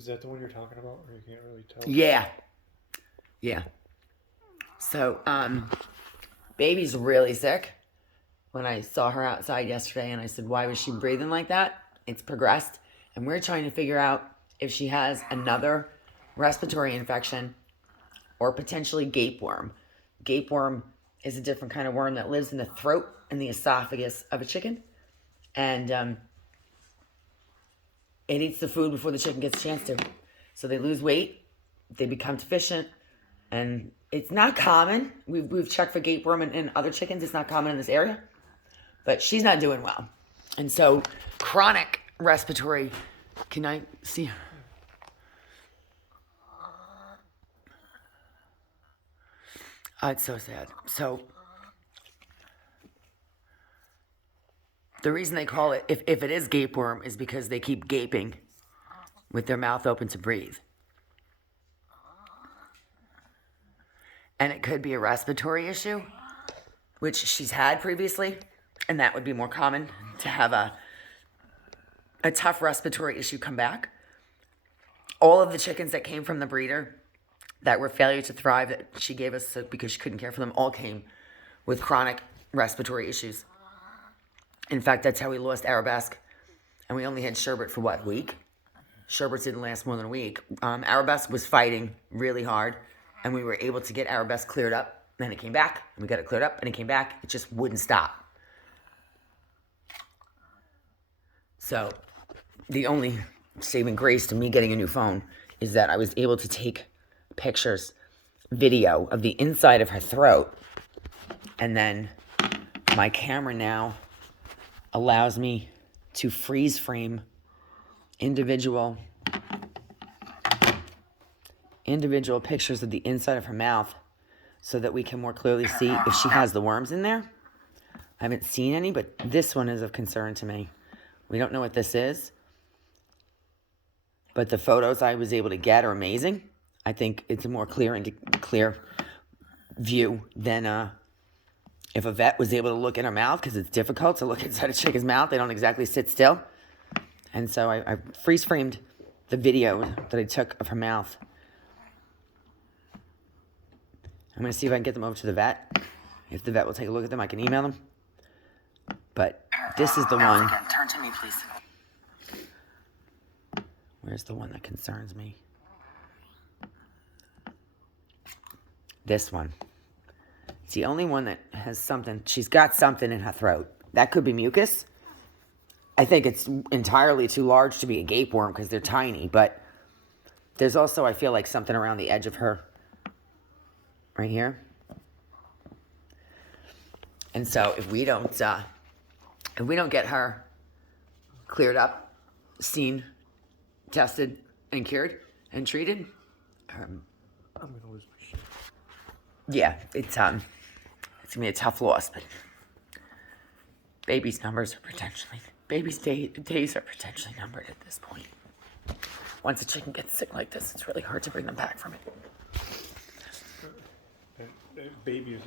Is that the one you're talking about, or you can't really tell? Yeah. Yeah. So, baby's really sick. When I saw her outside yesterday and I said, why was she breathing like that? It's progressed. And we're trying to figure out if she has another respiratory infection or potentially gapeworm. Gapeworm is a different kind of worm that lives in the throat and the esophagus of a chicken. And it eats the food before the chicken gets a chance to. So they lose weight, they become deficient, and it's not common. We've checked for gapeworm in other chickens. It's not common in this area. But she's not doing well. And so chronic respiratory, can I see her? It's so sad. So the reason they call it, if it is gapeworm, is because they keep gaping with their mouth open to breathe. And it could be a respiratory issue, which she's had previously, and that would be more common to have a tough respiratory issue come back. All of the chickens that came from the breeder that were failure to thrive that she gave us because she couldn't care for them all came with chronic respiratory issues. In fact, that's how we lost Arabesque, and we only had Sherbet for what, a week? Sherbet didn't last more than a week. Arabesque was fighting really hard, and we were able to get Arabesque cleared up. Then it came back, and we got it cleared up, and it came back. It just wouldn't stop. So the only saving grace to me getting a new phone is that I was able to take pictures, video of the inside of her throat, and then my camera now allows me to freeze frame individual pictures of the inside of her mouth so that we can more clearly see if she has the worms in there. I haven't seen any, but this one is of concern to me. We don't know what this is, but the photos I was able to get are amazing. I think it's a more clear view than if a vet was able to look in her mouth, because it's difficult to look inside a chicken's mouth. They don't exactly sit still. And so I freeze framed the video that I took of her mouth. I'm going to see if I can get them over to the vet. If the vet will take a look at them, I can email them. But this is the one. Again. Turn to me, please. Where's the one that concerns me? This one. It's the only one that has something. She's got something in her throat. That could be mucus. I think it's entirely too large to be a gapeworm because they're tiny. But there's also, I feel like, something around the edge of her. Right here. And so if we don't get her cleared up, seen, tested, and cured, and treated, I'm gonna lose my shit. yeah, it's gonna be a tough loss. But baby's days are potentially numbered at this point. Once a chicken gets sick like this, it's really hard to bring them back from it. Baby is